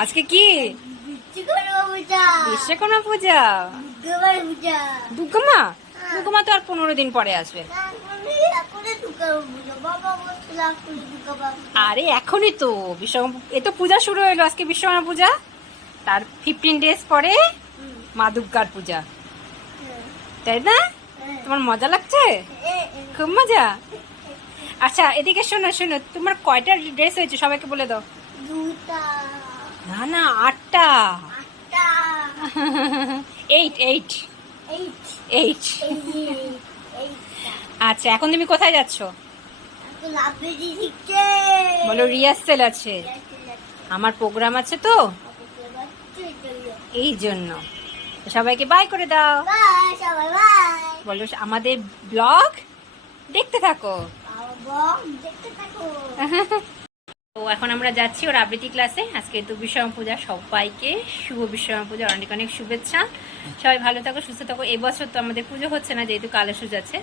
আজকে কি বিশ্বকর্মা পূজা? দুর্গা মা? দুর্গা মা তো আর 15 দিন পরে আসবে। আরে এখনই তো বিশ্বকর্মা, এ তো পূজা শুরু হলো, আজকে বিশ্বকর্মা পূজা, তার 15 ডেজ পরে মা দুর্গার পূজা, তাই না? তোমার মজা লাগছে? খুব মজা। আচ্ছা এদিকে শোনো শোনো, তোমার কয়টা ড্রেস হয়েছে সবাইকে বলে দাও। না না 8টা। 8 আচ্ছা এখন তুমি কোথায় যাচ্ছ? বলো রিহার্সেল আছে, আমার প্রোগ্রাম আছে তো এই জন্য। সবাইকে বাই করে দাও। বলো আমাদের ব্লগ দেখতে থাকো। তো এখন আমরা যাচ্ছি ওর আবৃত্তি ক্লাসে। আজকে তো বিশ্বকর্মা পূজা, সবাইকে শুভ বিশ্বকর্মা পূজা, অনেক অনেক শুভেচ্ছা। সবাই ভালো থাকো, সুস্থ থাকো। এবছর তো আমাদের পুজো হচ্ছে না, যেহেতু কালসুজ আছে,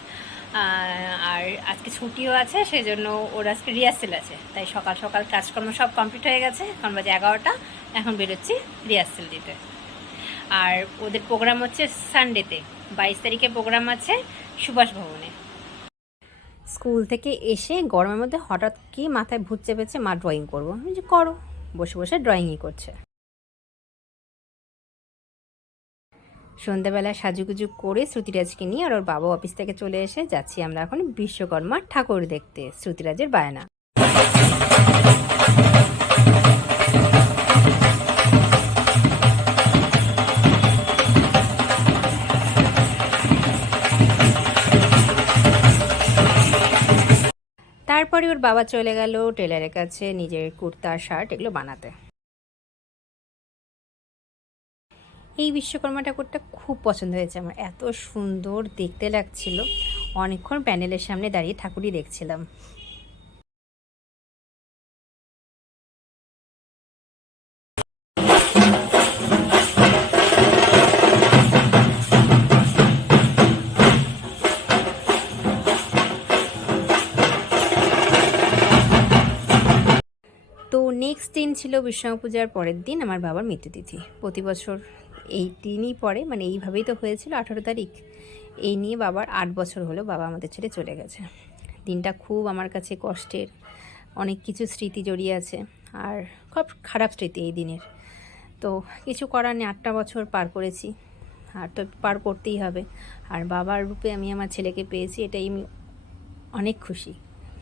আর আজকে ছুটিও আছে, সেই জন্য ওর আজকে রিহার্সেল আছে। তাই সকাল সকাল কাজকর্ম সব কমপ্লিট হয়ে গেছে, এখন বাজে 11টা। এখন বেরোচ্ছি রিহার্সেল দিতে। আর ওদের প্রোগ্রাম হচ্ছে সানডেতে, 22 তারিখে প্রোগ্রাম আছে সুভাষ ভবনে। স্কুল থেকে এসে গরমের মধ্যে হঠাৎ কি মাথায় ভূত চেপেছে, মা ড্রয়িং করবো। আমি যে করো, বসে বসে ড্রয়িংই করছে। সন্ধ্যাবেলায় সাজুগুজু করে শ্রুতিরাজকে নিয়ে আর ওর বাবা অফিস থেকে চলে এসে যাচ্ছি আমরা এখন বিশ্বকর্মা ঠাকুর দেখতে, শ্রুতিরাজের বায়না। তারপরে ওর বাবা চলে গেল টেলারের কাছে নিজের কুর্তা শার্ট এগুলো বানাতে। এই বিশ্বকর্মা ঠাকুরটা খুব পছন্দ হয়েছে আমার, এত সুন্দর দেখতে লাগছিল। অনেকক্ষণ প্যানেলের সামনে দাঁড়িয়ে ঠাকুরই দেখছিলাম। তো নেক্সট দিন ছিল বিশ্বকর্মা পূজার পরের দিন আমার বাবার মৃত্যুতিথি। প্রতি বছর এই দিনই পড়ে, মানে এইভাবেই তো হয়েছিল 18 তারিখ। এই নিয়ে বাবার 8 বছর হলো বাবা আমাদের ছেড়ে চলে গেছে। দিনটা খুব আমার কাছে কষ্টের, অনেক কিছু স্মৃতি জড়িয়ে আছে, আর খুব খারাপ স্মৃতি এই দিনের। তো কিছু করার নেই, 8টা বছর পার করেছি, আর তো পার করতেই হবে। আর বাবার রূপে আমি আমার ছেলেকে পেয়েছি, এটাই আমি অনেক খুশি।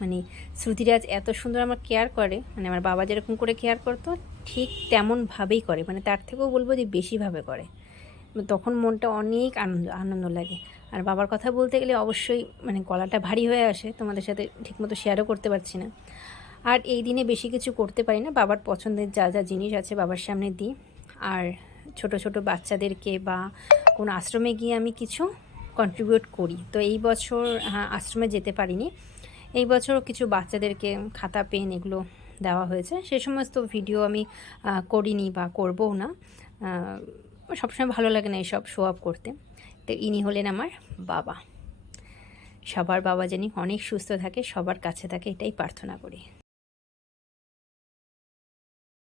মানে শ্রুতিরাজ এত সুন্দর আমার কেয়ার করে, মানে আমার বাবা যেরকম করে কেয়ার করতো ঠিক তেমনভাবেই করে, মানে তার থেকেও বলবো যে বেশিভাবে করে। তখন মনটা অনেক আনন্দ আনন্দ লাগে। আর বাবার কথা বলতে গেলে অবশ্যই মানে গলাটা ভারী হয়ে আসে, তোমাদের সাথে ঠিকমতো শেয়ারও করতে পারছি না। আর এই দিনে বেশি কিছু করতে পারি না, বাবার পছন্দের যা যা জিনিস আছে বাবার সামনে দিই। আর ছোট ছোট বাচ্চাদেরকে বা কোনো আশ্রমে গিয়ে আমি কিছু কন্ট্রিবিউট করি। তো এই বছর আশ্রমে যেতে পারিনি, এই বছর কিছু বাচ্চাদেরকে খাতা পেন এগুলো দেওয়া হয়েছে। সে সমস্ত ভিডিও আমি করিনি বা করবও না, সবসময় ভালো লাগে না এসব শো আপ করতে। তো ইনি হলেন আমার বাবা। সবার বাবা জানি অনেক সুস্থ থাকে, সবার কাছে থাকে, এটাই প্রার্থনা করি।